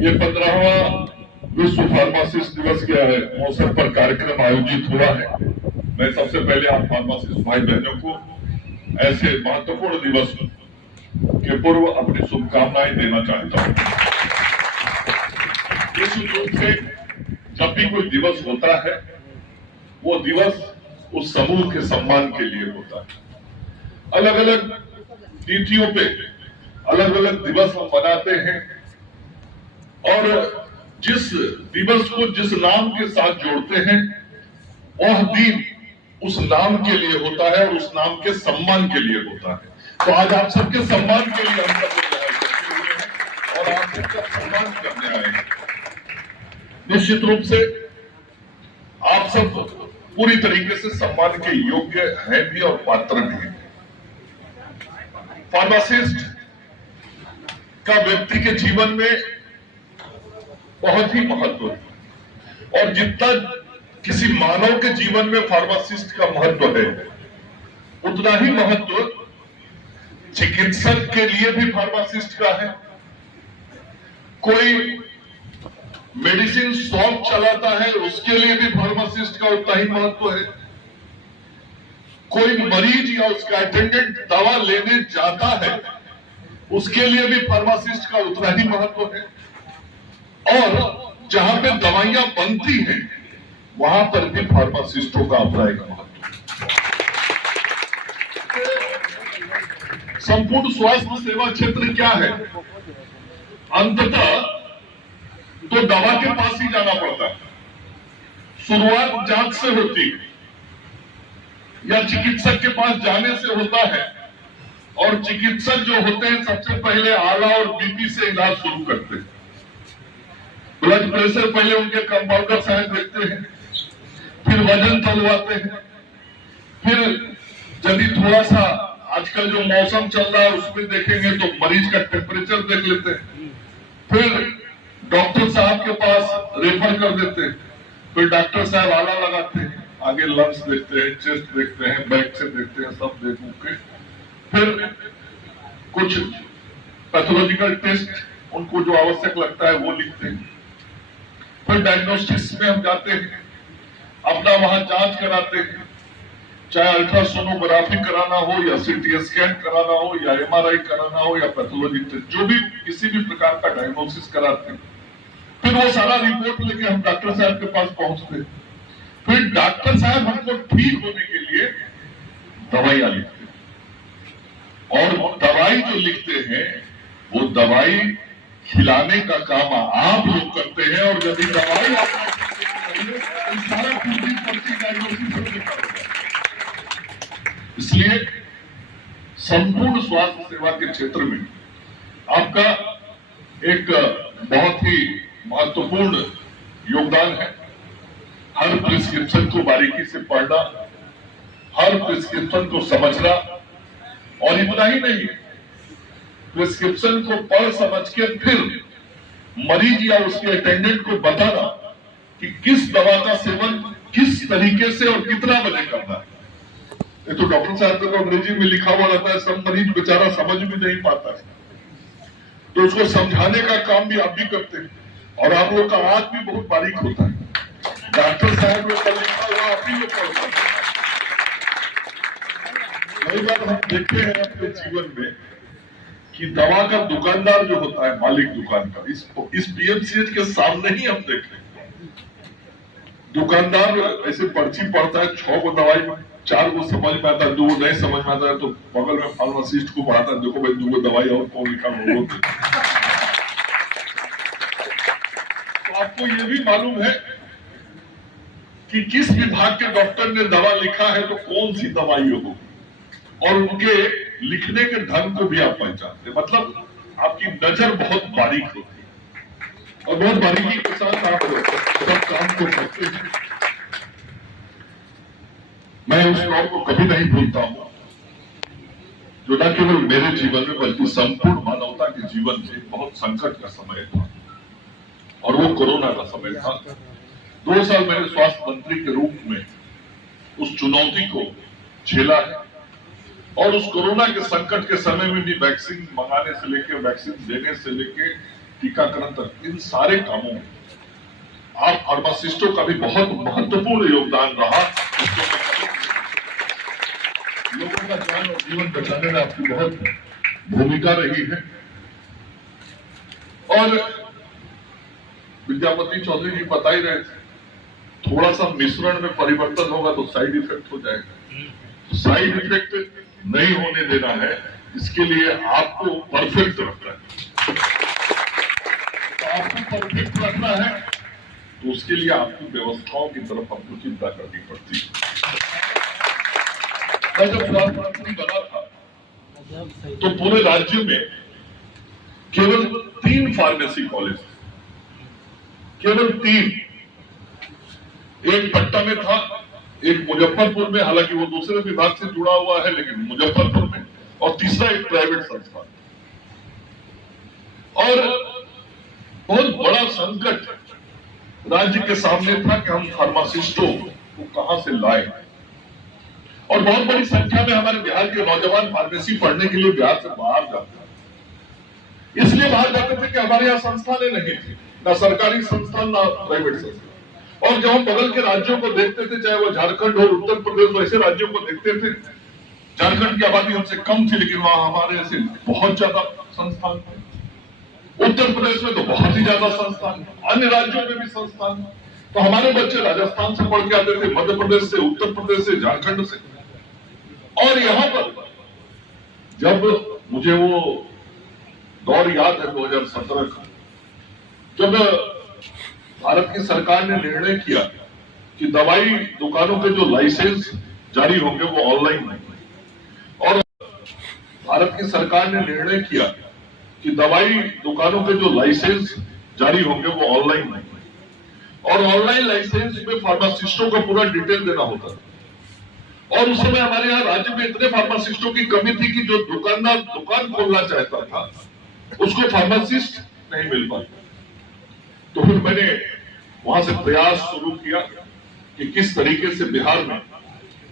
ये 15वां विश्व फार्मासिस्ट दिवस के अवसर पर कार्यक्रम आयोजित हुआ है। मैं सबसे पहले आप फार्मासिस्ट भाई बहनों को ऐसे महत्वपूर्ण दिवस के पूर्व अपनी शुभकामनाएं देना चाहता हूँ। निश्चित रूप से जब भी कोई दिवस होता है वो दिवस उस समूह के सम्मान के लिए होता है। अलग अलग तिथियों पे अलग अलग दिवस हम मनाते हैं और जिस दिवस को जिस नाम के साथ जोड़ते हैं वह दिन उस नाम के लिए होता है और उस नाम के सम्मान के लिए होता है। तो आज आप सबके सम्मान के लिए हम सब इकट्ठे हुए हैं और आप सबका सम्मान करने आए हैं। निश्चित रूप से आप सब पूरी तरीके से सम्मान के योग्य हैं भी और पात्र भी हैं। फार्मासिस्ट का व्यक्ति के जीवन में बहुत ही महत्व है और जितना किसी मानव के जीवन में फार्मासिस्ट का महत्व है उतना ही महत्व चिकित्सक के लिए भी फार्मासिस्ट का है। कोई मेडिसिन शॉप चलाता है उसके लिए भी फार्मासिस्ट का उतना ही महत्व है। कोई मरीज या उसका अटेंडेंट दवा लेने जाता है उसके लिए भी फार्मासिस्ट का उतना ही महत्व है। और जहां पे दवाइयां बनती हैं वहां पर भी फार्मासिस्टों का अपना एक महत्व। संपूर्ण स्वास्थ्य सेवा क्षेत्र क्या है? अंततः तो दवा के पास ही जाना पड़ता है। शुरुआत जांच से होती है या चिकित्सक के पास जाने से होता है और चिकित्सक जो होते हैं सबसे पहले आला और बीपी से इलाज शुरू करते हैं। ब्लड प्रेशर पहले उनके कंपाउंडर साहब देखते हैं, फिर वजन तौलवाते हैं, फिर यदि थोड़ा सा आजकल जो मौसम चल रहा है उसमें देखेंगे तो मरीज का टेम्परेचर देख लेते हैं, फिर डॉक्टर साहब के पास रेफर कर देते हैं, फिर डॉक्टर साहब आला लगाते हैं, आगे लंग्स देखते हैं, चेस्ट देखते हैं, बैक से देखते हैं, सब देख के फिर कुछ पैथोलॉजिकल टेस्ट उनको जो आवश्यक लगता है वो लिखते हैं। फिर डायग्नोस्टिक्स में हम जाते हैं, अपना वहां जांच कराते हैं, चाहे अल्ट्रासोनोग्राफी कराना हो या सीटी स्कैन कराना हो या एमआरआई कराना हो या पैथोलॉजी टेस्ट, जो भी किसी भी प्रकार का डायग्नोसिस कराते हैं। फिर वो सारा रिपोर्ट लेके हम डॉक्टर साहब के पास पहुंचते हैं। फिर डॉक्टर साहब हमको ठीक होने के लिए दवाइयां लिखते हैं और दवाई जो लिखते हैं वो दवाई खिलाने का काम आप लोग करते हैं और यदि दवाई आप तो सारा डायग्नोसिस। इसलिए संपूर्ण स्वास्थ्य सेवा के क्षेत्र में आपका एक बहुत ही महत्वपूर्ण योगदान है। हर प्रिस्क्रिप्शन को बारीकी से पढ़ना, हर प्रिस्क्रिप्शन को समझना और इतना ही नहीं, प्रिस्क्रिप्शन को पढ़ समझ के फिर मरीज या उसके अटेंडेंट को बताना कि किस दवा का सेवन किस तरीके से और कितना बजे करना है। ये तो डॉक्टर साहब को अंग्रेजी में लिखा हुआ रहता है, सब मरीज बेचारा समझ भी नहीं पाता है, तो उसको समझाने का काम भी आप भी करते हैं और आप लोग का आंख भी बहुत बारीक होता है। डॉक्टर साहब ने लिखा हुआ आप ही लोग पढ़ते हैं। कई बार हम देखते हैं अपने जीवन में कि दवा का दुकानदार जो होता है, मालिक दुकान का, इस पीएमसीएच के सामने ही हम देखते हैं दुकानदार ऐसे पर्ची पढ़ता है, 6 को दवाई में 4 को समझ में आता है, 2 नहीं समझ में आता है तो बगल में फार्मासिस्ट को बढ़ाता है, देखो भाई 2 दवाई और कौन लिखा हो। तो आपको ये भी मालूम है कि किस विभाग के डॉक्टर ने दवा लिखा है तो कौन सी दवाई हो, और उनके लिखने के ढंग को भी आप पहचानते। मतलब आपकी नजर बहुत बारीक होती है और बहुत बारीकी के साथ आप सब काम को करते हैं। मैं उस दौर को कभी नहीं भूलता हूं जो न केवल मेरे जीवन में बल्कि संपूर्ण मानवता के जीवन में बहुत संकट का समय था और वो कोरोना का समय था। 2 साल मैंने स्वास्थ्य मंत्री के रूप में उस चुनौती को झेला है और उस कोरोना के संकट के समय में भी वैक्सीन मंगाने से लेके वैक्सीन देने से लेके टीकाकरण तक, इन सारे कामों में आप फार्मासिस्टों का भी बहुत महत्वपूर्ण योगदान रहा। लोगों का जान और जीवन बचाने में आपकी बहुत भूमिका रही है। और विद्यापति चौधरी जी बता ही रहे थे, थोड़ा सा मिश्रण में परिवर्तन होगा तो साइड इफेक्ट हो जाएगा। तो साइड इफेक्ट नहीं होने देना है, इसके लिए आपको परफेक्ट रखना है। तो आपको परफेक्ट रखना है तो उसके लिए आपकी व्यवस्थाओं की तरफ आपको चिंता करनी पड़ती है। मैं जब स्वास्थ्य मंत्री बना था तो पूरे राज्य में केवल 3 फार्मेसी कॉलेज थे, केवल 3। एक पटना में था, एक मुजफ्फरपुर में, हालांकि वो दूसरे विभाग से जुड़ा हुआ है लेकिन मुजफ्फरपुर में, और तीसरा एक प्राइवेट संस्थान। और बहुत बड़ा संकट राज्य के सामने था कि हम फार्मासिस्टों को कहां से लाएं। और बहुत बड़ी संख्या में हमारे बिहार के नौजवान फार्मेसी पढ़ने के लिए बिहार से बाहर जाते हैं। इसलिए बाहर जाते थे कि हमारे यहाँ संस्थानें नहीं थी, ना सरकारी संस्थान ना प्राइवेट संस्थान। और जब हम बगल के राज्यों को देखते थे, चाहे वो झारखंड हो, उत्तर प्रदेश, वैसे राज्यों को देखते थे, झारखंड की आबादी हमसे कम थी लेकिन वहां हमारे ऐसे बहुत ज्यादा संस्थान थे। उत्तर प्रदेश में तो बहुत ही ज्यादा संस्थान, अन्य राज्यों में भी संस्थान। तो हमारे बच्चे राजस्थान से पढ़ के आते थे, मध्य प्रदेश से, उत्तर प्रदेश से, झारखंड से। और यहां पर जब मुझे वो दौर याद है 2017 का, जब भारत की सरकार ने निर्णय किया कि दवाई दुकानों के जो लाइसेंस जारी होंगे वो ऑनलाइन होंगे, और भारत की सरकार ने निर्णय किया कि दवाई दुकानों के जो लाइसेंस जारी होंगे वो ऑनलाइन होंगे, और ऑनलाइन लाइसेंस में फार्मासिस्टों का पूरा डिटेल देना होता था। और उस समय हमारे यहाँ राज्य में इतने फार्मासिस्टों की कमी थी कि जो दुकानदार दुकान खोलना चाहता था उसको फार्मासिस्ट नहीं मिल पाता। तो फिर मैंने वहां से प्रयास शुरू किया कि किस तरीके से बिहार में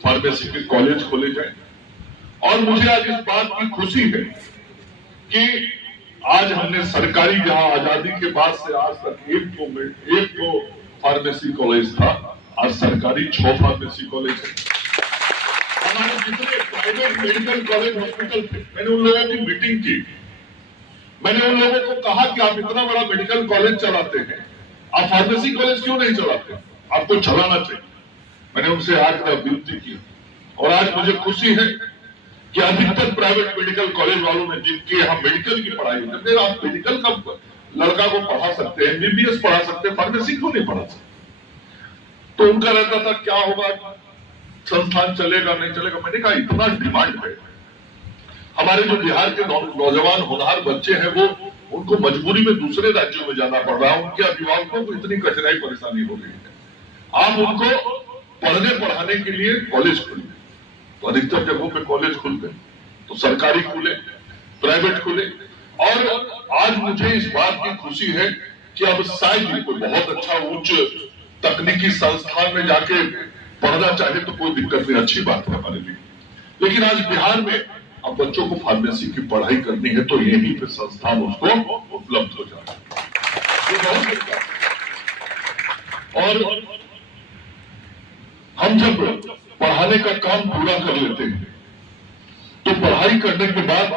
फार्मेसी के कॉलेज खोले जाए। और मुझे आज इस बात की खुशी है कि आज हमने सरकारी, जहां आजादी के बाद से आज तक एक तो फार्मेसी कॉलेज था, आज सरकारी 6 फार्मेसी कॉलेज है। हमारे जितने प्राइवेट मेडिकल कॉलेज हॉस्पिटल थे, मैंने उन लोगों की मीटिंग की। मैंने उन लोगों को कहा कि आप इतना बड़ा मेडिकल कॉलेज चलाते हैं, आप फार्मेसी कॉलेज क्यों नहीं चलाते? आपको चलाना चाहिए। मैंने उनसे आग्रह विनती की और आज मुझे खुशी है कि अधिकतर प्राइवेट मेडिकल कॉलेज वालों ने, जिनके यहाँ मेडिकल की पढ़ाई होती है, आप मेडिकल का लड़का को पढ़ा सकते हैं, एमबीबीएस पढ़ा सकते हैं, फार्मेसी क्यों नहीं पढ़ा सकते? तो उनका रहता था क्या होगा, संस्थान चलेगा नहीं चलेगा। मैंने कहा इतना डिमांड है, हमारे जो बिहार के नौजवान होनहार बच्चे हैं वो, उनको मजबूरी में दूसरे राज्यों में जाना पड़ रहा है, उनके अभिभावकों को इतनी कठिनाई परेशानी हो गई है। आप उनको पढ़ने पढ़ाने के लिए कॉलेज खुले, तो अधिकतर जगहों पे कॉलेज खुल गए, तो सरकारी खुले, प्राइवेट खुले। और आज मुझे इस बात की खुशी है कि अब शायद कोई बहुत अच्छा उच्च तकनीकी संस्थान में जाके पढ़ना चाहे तो कोई दिक्कत नहीं, अच्छी बात है हमारे लिए। लेकिन आज बिहार में अब बच्चों को फार्मेसी की पढ़ाई करनी है तो यहीं पे संस्थान उसको उपलब्ध हो जाए। और हम जब पढ़ाने का काम पूरा कर लेते हैं तो पढ़ाई करने के बाद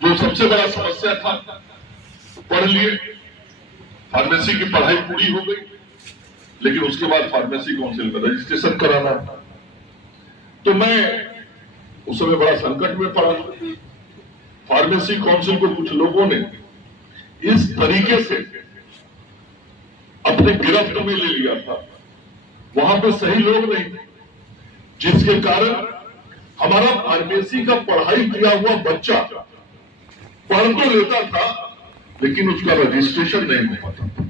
जो सबसे बड़ा समस्या था, पढ़ लिए, फार्मेसी की पढ़ाई पूरी हो गई, लेकिन उसके बाद फार्मेसी काउंसिल में रजिस्ट्रेशन कराना। तो मैं उस समय बड़ा संकट में पड़ा। फार्मेसी काउंसिल को कुछ लोगों ने इस तरीके से अपने गिरफ्त में ले लिया था, वहां पे सही लोग नहीं थे, जिसके कारण हमारा फार्मेसी का पढ़ाई किया हुआ बच्चा पढ़ तो लेता था लेकिन उसका रजिस्ट्रेशन नहीं हो पाता था,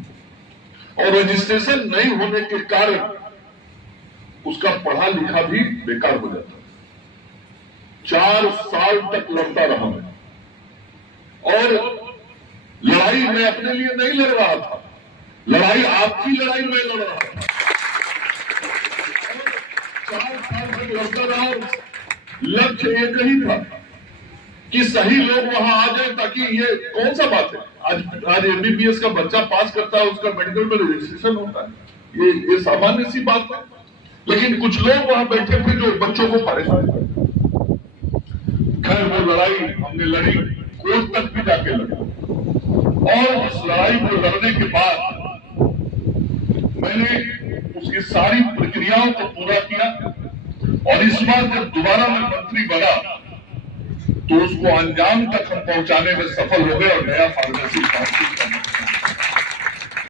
और रजिस्ट्रेशन नहीं होने के कारण उसका पढ़ा लिखा भी बेकार हो जाता। 4 साल तक लड़ता रहा मैं, और लड़ाई मैं अपने लिए नहीं लड़ रहा था, लड़ाई आपकी लड़ाई मैं लड़ रहा था। 4 साल तक लड़ता रहा, लक्ष्य एक ही था कि सही लोग वहां आ जाए, ताकि ये कौन सा बात है, आज एमबीबीएस का बच्चा पास करता है, उसका मेडिकल में रजिस्ट्रेशन होता है, ये सामान्य सी बात है। लेकिन कुछ लोग वहां बैठे थे जो बच्चों को परेशान करते। खैर वो लड़ाई हमने लड़ी, कोर्ट तक भी जाके लड़ी, और उस लड़ाई को लड़ने के बाद मैंने उसकी सारी प्रक्रियाओं को पूरा किया, और इस बार जब दोबारा मैं मंत्री बना तो उसको अंजाम तक हम पहुंचाने में सफल हो गए और नया फार्मेसी काउंसिल